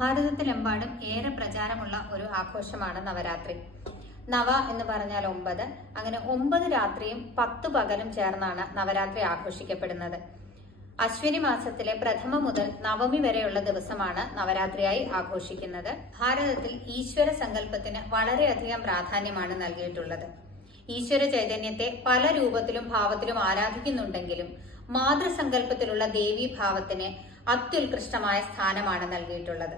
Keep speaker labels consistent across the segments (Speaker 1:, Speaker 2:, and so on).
Speaker 1: ഭാരതത്തിലെമ്പാടും ഏറെ പ്രചാരമുള്ള ഒരു ആഘോഷമാണ് നവരാത്രി. നവ എന്ന് പറഞ്ഞാൽ ഒമ്പത്. അങ്ങനെ ഒമ്പത് രാത്രിയും പത്ത് പകലും ചേർന്നാണ് നവരാത്രി ആഘോഷിക്കപ്പെടുന്നത്. അശ്വിനി മാസത്തിലെ പ്രഥമ മുതൽ നവമി വരെയുള്ള ദിവസമാണ് നവരാത്രിയായി ആഘോഷിക്കുന്നത്. ഭാരതത്തിൽ ഈശ്വര സങ്കല്പത്തിന് വളരെയധികം പ്രാധാന്യമാണ് നൽകിയിട്ടുള്ളത്. ഈശ്വര ചൈതന്യത്തെ പല രൂപത്തിലും ഭാവത്തിലും ആരാധിക്കുന്നുണ്ടെങ്കിലും മാതൃസങ്കല്പത്തിലുള്ള ദേവീഭാവത്തിന് അത്യുത്കൃഷ്ടമായ സ്ഥാനമാണ് നൽകിയിട്ടുള്ളത്.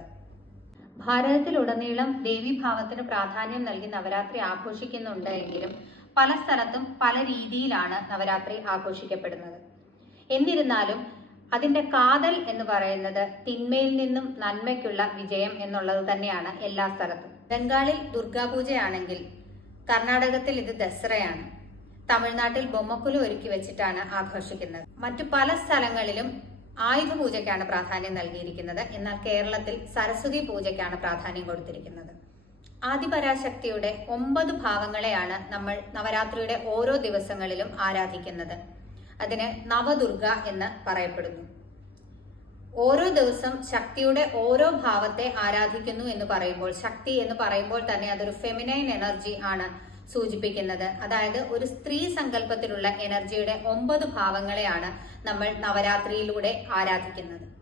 Speaker 1: ഭാരതത്തിലുടനീളം ദേവീഭാവത്തിന് പ്രാധാന്യം നൽകി നവരാത്രി ആഘോഷിക്കുന്നുണ്ട് എങ്കിലും പല സ്ഥലത്തും പല രീതിയിലാണ് നവരാത്രി ആഘോഷിക്കപ്പെടുന്നത്. എന്നിരുന്നാലും അതിന്റെ കാതൽ എന്ന് പറയുന്നത് തിന്മയിൽ നിന്നും നന്മയ്ക്കുള്ള വിജയം എന്നുള്ളത് തന്നെയാണ് എല്ലാ സ്ഥലത്തും. ബംഗാളിൽ ദുർഗാപൂജയാണെങ്കിൽ കർണാടകത്തിൽ ഇത് ദസറയാണ്. തമിഴ്നാട്ടിൽ ബൊമ്മക്കുലു ഒരുക്കി വെച്ചിട്ടാണ് ആഘോഷിക്കുന്നത്. മറ്റു പല സ്ഥലങ്ങളിലും ആയുധ പൂജയ്ക്കാണ് പ്രാധാന്യം നൽകിയിരിക്കുന്നത്. എന്നാൽ കേരളത്തിൽ സരസ്വതി പൂജയ്ക്കാണ് പ്രാധാന്യം കൊടുത്തിരിക്കുന്നത്. ആദിപരാശക്തിയുടെ ഒമ്പത് ഭാവങ്ങളെയാണ് നമ്മൾ നവരാത്രിയുടെ ഓരോ ദിവസങ്ങളിലും ആരാധിക്കുന്നത്. അതിന് നവദുർഗ എന്ന് പറയപ്പെടുന്നു. ഓരോ ദിവസം ശക്തിയുടെ ഓരോ ഭാവത്തെ ആരാധിക്കുന്നു എന്ന് പറയുമ്പോൾ ശക്തി എന്ന് പറയുമ്പോൾ തന്നെ അതൊരു ഫെമിനൈൻ എനർജി ആണ്. സൂചിപ്പിക്കുന്നത്. അതായത് ഒരു സ്ത്രീ സങ്കല്പത്തിലുള്ള എനർജിയുടെ ഒമ്പത് ഭാവങ്ങളെയാണ് നമ്മൾ നവരാത്രിയിലൂടെ ആരാധിക്കുന്നത്.